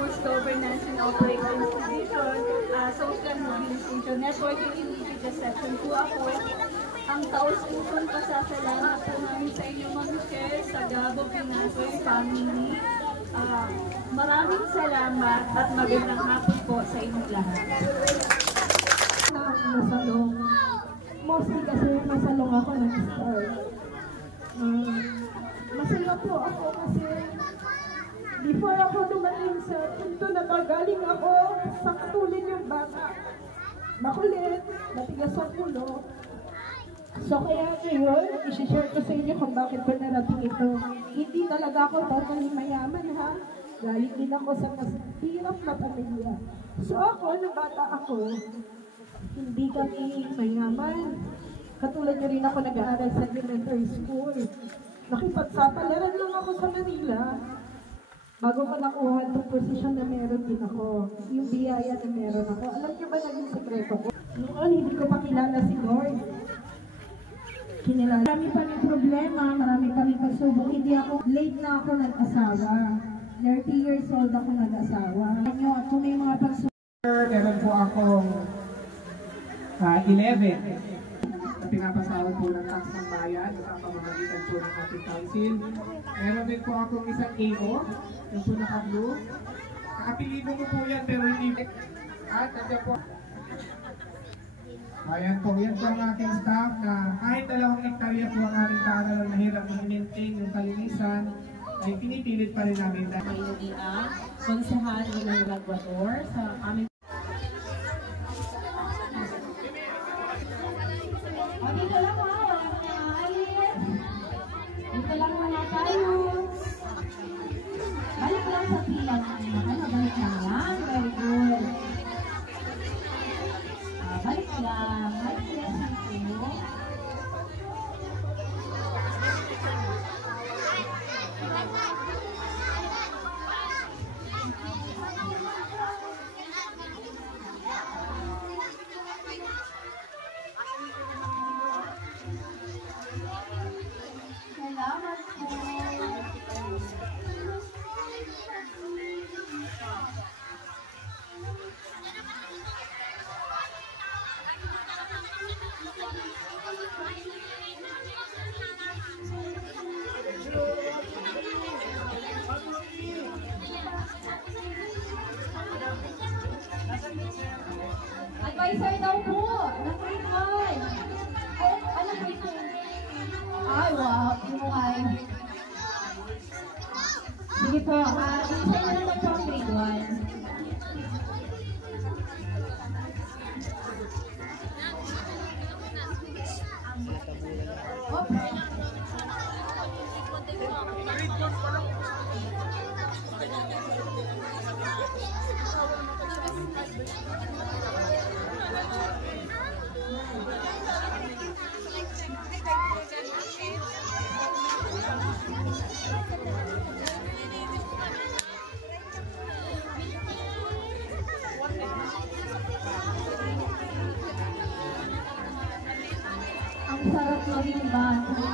Schools Governance and Operations Division, Social Mobilization Network, yung Individual Section 2 ako. Ang taus-pusong pasasalamat po namin sa inyo, Ma'am Michelle, sa Gabo Pinasoy family. Maraming salamat at magandang hapon po sa inyong lahat. Nasalong. Mostly kasi nasalong ako nag-start. Masaya po ako kasi before ako dumating sa punto na magaling ako sa katulad yung bata. Makulit, matigas ang ulo. So kaya ngayon, isi-share ko sa inyo kung bakit ko narating ito. Hindi talaga ako totally mayaman ha. Dahil din ako sa mas hirap na pamilya. So ako, nung bata ako, hindi kami mayaman. Katulad nyo rin ako nag-aaral sa elementary school. Nakipagsapalaran lang ako sa Manila. Bago ko nakuha itong posisyon na meron din ako. Yung biyaya na meron ako. Alam nyo ba naging sekreto ko? Noon, hindi ko pa kilala si Lord. Kinilala. Marami pa rin problema, marami pa rin pagsubok. Hindi ako, late na ako nag-asawa. 30 years old ako nag-asawa. Kung may mga pagsubok. Meron po akong 11 na pinapasahod po ng tax ng bayan sa pamamagitan po ng ating council. Meron din po akong isang AO, yung po naka-blue. Nakapilido ko po yan pero hindi. At nandiyan po. Ayan po, yan po ang aking staff na kahit 2 hektarya po ang aming paaralan na hirap i-maintain yung kalinisan, ay pinipilit pa rin namin. Kayo din ang konsehan ng Laguador sa aming Dito lang ha, ayos. Dito lang muna tayo. Balik lang sa pila natin. Balik lang yan. Very good. Balik lang. Balik lang dito. Salamat po. Advisor daw po. Grade 1. Oh, ano grade 2? Ay, wow. Imuhay. Sige po. Isa na naman po ang grade 1. Ang sarap maging bata.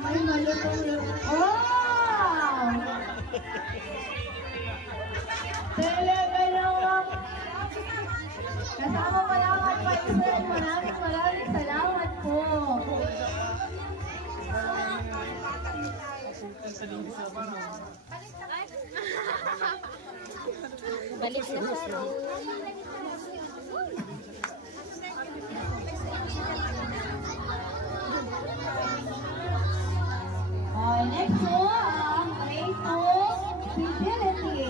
May malutong lutong. Wow! Talaga naman. Kasama pala ang advisor. Maraming salamat po. Balik na sa Next po, ang grade 2, fidelity.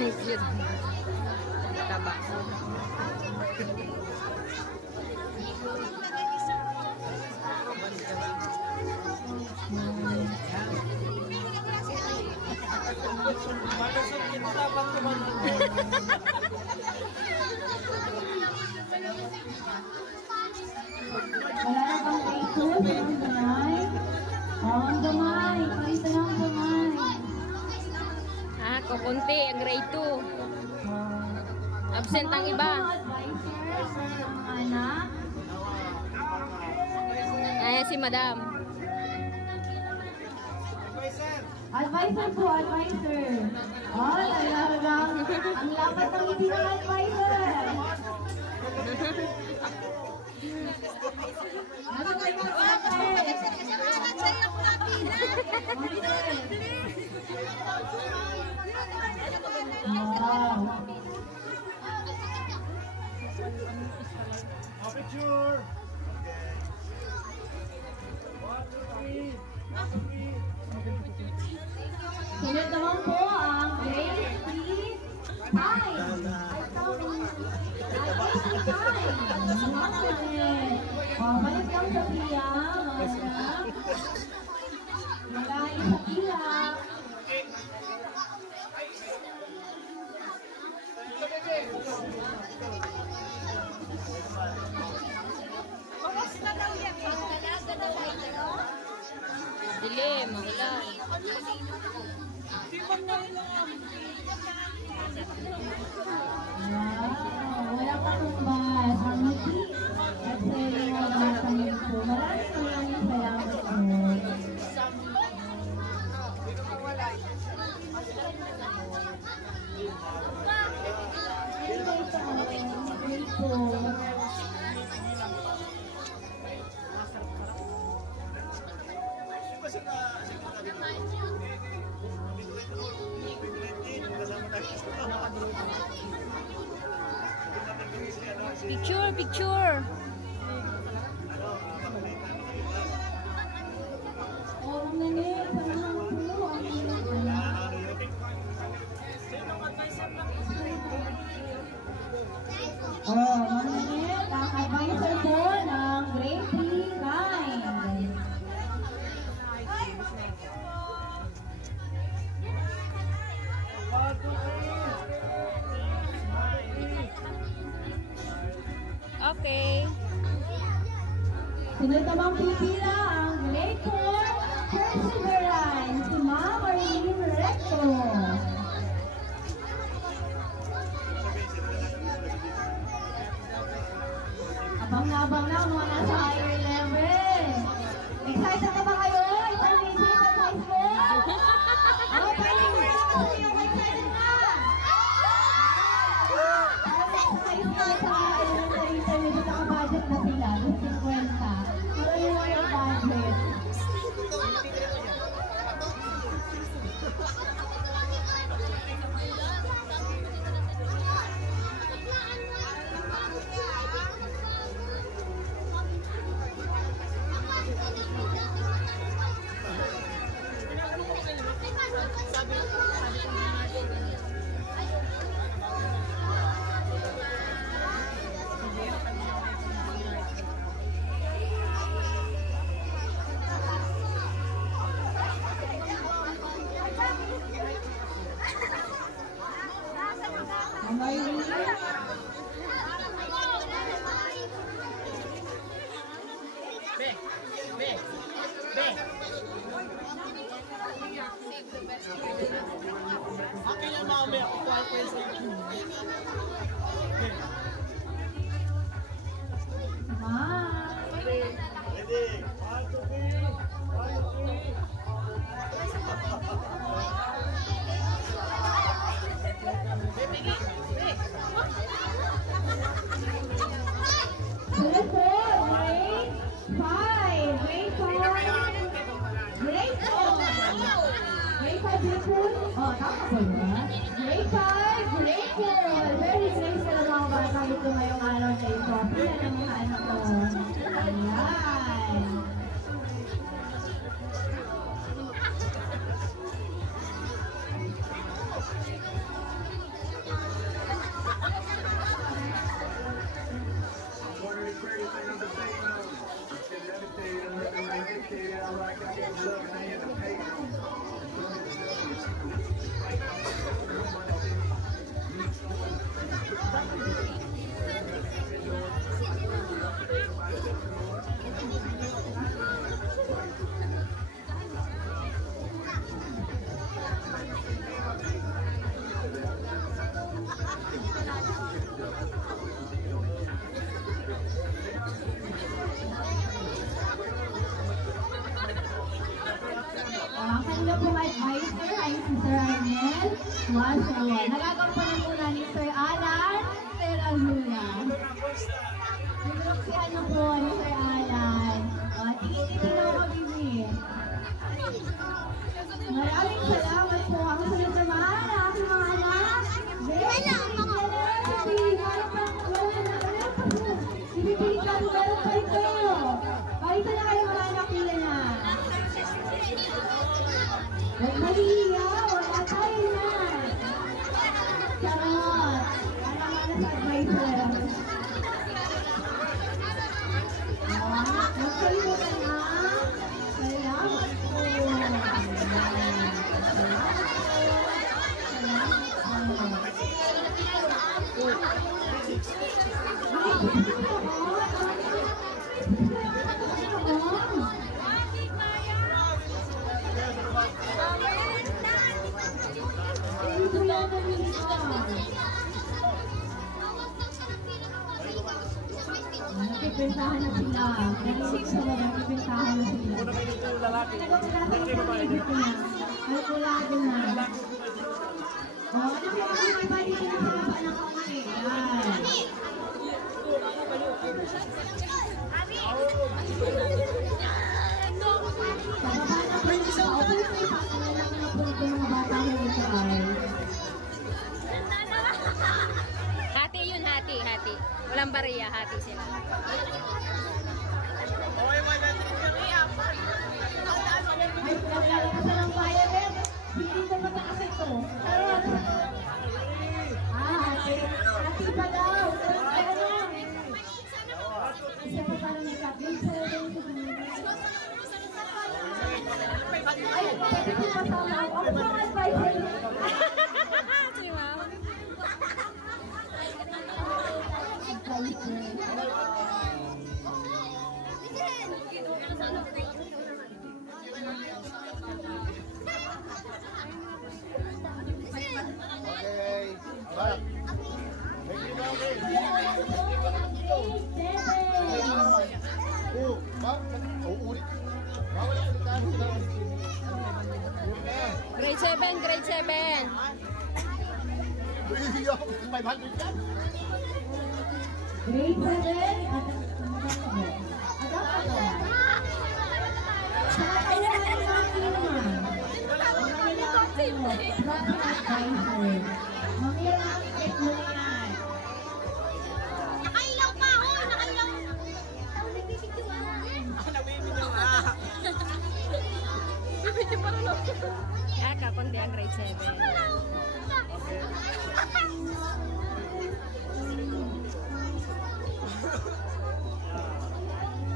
ay, shit. Taba. Wala na bang grade 2? Ang gamay. Pakita lang ang gamay. Kukunti, ang grade 2. Absent ang iba. Anak. Ayan si Madam. Advisor po, advisor. Oh, lang. Ang lapat ng hindi ng advisor. Ano kayo mag-ate? Picture! Sunod naman po ang grade 3 time. Balik lang sa pila, magaling sa pila. Dilim, maulan. Wow, wala pa tumbas. Ang ngiti at sa iyo mga batang ito. Maraming salamat po. Picture, picture. Oh, nanay, parang puno ang mananit, ang advisor po ng grade 3 line. Okay. Sunod namang pipila ang grade 4 Perseverance, si Ma'am Marlene Recto. Abang na mga nasa higher level. Excited na ba kayo? Ipag-visit at high school? Oh, pwedeng mo yung excited na! Sa high school, sa elementary intermediate, naka-budget na sila. 50. Pero yung mga budget. Oh, tama po ba? Grade 5, grade 4. Very graceful ang mga bata ito ngayong araw na ito. Pila ng mga anak ko. Ayan. Nagagampanan muna ni Sir Alan Terrazula. Nagagampanan na po ni Sir Alan. Tingin-tingin ako, Bibi. Maraming salamat po. Ang sunod naman, aking mga anak. Ibibigyan ko pa ito. Ito na kayo mga anak nila na. Huwag malihiya. Wala tayo na. Charot. Ano mga sa advisor? Magkalimutan na. Salamat po. Nakipintahan na sila. Narinig sa mga nakipintahan na sila. Nagkulado na. Nakipintahan na sila pa ng kaunti. Sa baba na po yung sa office, may pakalala na po ito mga bata mo ito ay. Hati yun, hati. Walang bariya, hati sila. Ay, naglalakasan ng violet. Hindi ko mataas ito. Sarot. Hati pa daw. Isa pa parang nagkapin sa ay, pwede ko pasama ako. Ako pang advisor. Si Mama. Grade 7, grade 7. Grade 7 Nakailaw pa ako! Nakailaw! Kakundi ang grade 7.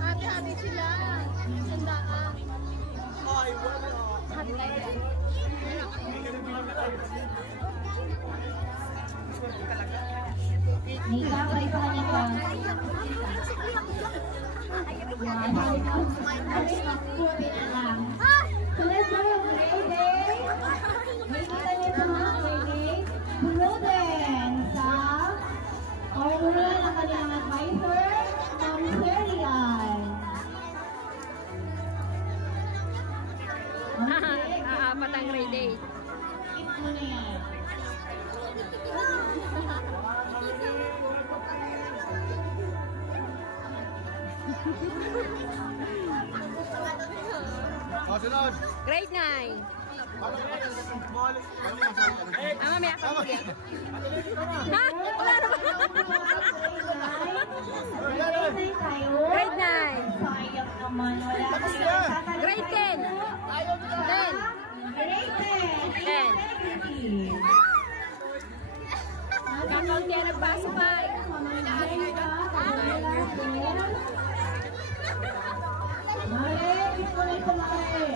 Hati-hati sila. Sandaan. Hati tayo. Nika, balik ka Nika. Buti na lang. So let's go yung grade 8. May kita niyo ito mga grade 8. Pruden sa order ng kanyang advisor, Ma'am Serial. Apat ang grade 8. Ito na yan. Grade 9. Mamaya ka muli. Ha? Wala na ba? Grade 9. Sayang naman. Wala ka. Grade 10. 10. Grade 10. 10. Kakaunti ang nagpasok ay. Mare, ito na ito, Mare.